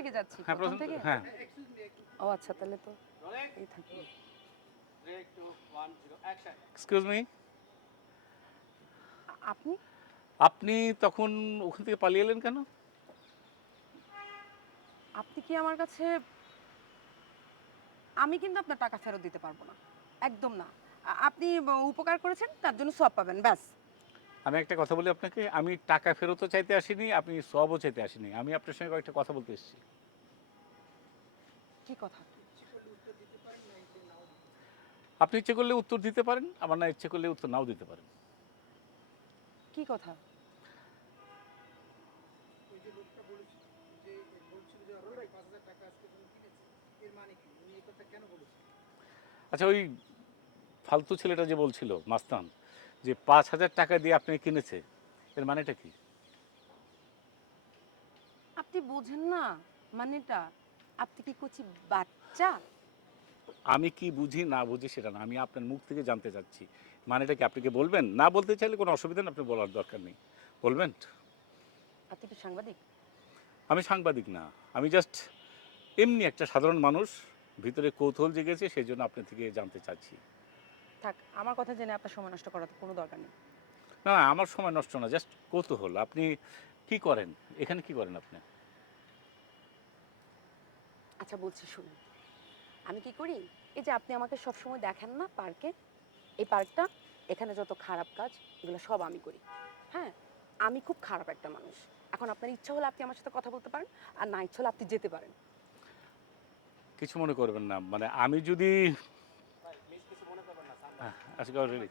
থেকে যাচ্ছি, হ্যাঁ প্রথম থেকে। হ্যাঁ। ও আচ্ছা, তাহলে তো এই থাকি। এক্সকিউজ মি, আপনি আপনি তখন ওখান থেকে পালিয়ে এলেন কেন? আপনি কি আমার কাছে, আমি কিন্তু আপনার টাকা ফেরত দিতে পারবো না, একদম না। আপনি উপকার করেছেন, তার জন্য সওয়াব পাবেন, ব্যাস। আমি একটা কথা বলি আপনাকে, আমি টাকা ফেরতও চাইতে আসিনি, আপনি সবও চাইতে আসিনি, আমি আপনার সঙ্গে কয়েকটা কথা বলতে এসেছি। কি কথা? আপনি ইচ্ছে করলে উত্তর দিতে পারেন, আবার না ইচ্ছে করলে উত্তর নাও দিতে পারেন। কি কথা? আচ্ছা, ওই ফালতু ছেলেটা যে বলছিল মাস্তান, যে 5,000 টাকা দিয়ে আপনি কিনেছে, এর মানেটা কি? আপনি বোঝেন না মানেটা? আপনি কি কচি বাচ্চা? আমি কি বুঝি না বুঝি সেটা না, আমি আপনার মুখ থেকে জানতে চাচ্ছি মানেটা কি। আপনি কি বলবেন? না বলতে চাইলে কোনো অসুবিধা নেই, আপনি বলার দরকার নেই, বলবেন? আপনি কি সাংবাদিক? আমি সাংবাদিক না, আমি জাস্ট এমনি একটা সাধারণ মানুষ, ভিতরে কৌতূহল জেগেছে, সেই জন্য আপনার থেকে জানতে চাচ্ছি। থাক, আমার কথা জেনে আপনার সময় নষ্ট করার কোনো দরকার নেই। না না, আমার সময় নষ্ট না, জাস্ট কৌতূহল। আপনি কি করেন এখানে, কি করেন আপনি? আচ্ছা বলছি, শুনুন। আমি কি করি, এই যে আপনি আমাকে সবসময় দেখেন না পার্কে, এই পার্কটা, এখানে যত খারাপ কাজ এগুলো সব আমি করি। হ্যাঁ, আমি খুব খারাপ একটা মানুষ। এখন আপনার ইচ্ছা হলে আপনি আমার সাথে কথা বলতে পারেন, আর না ইচ্ছা হলে আপনি যেতে পারেন। কিছু মনে করবেন না, মানে আমি যদি আজকে অলরেডি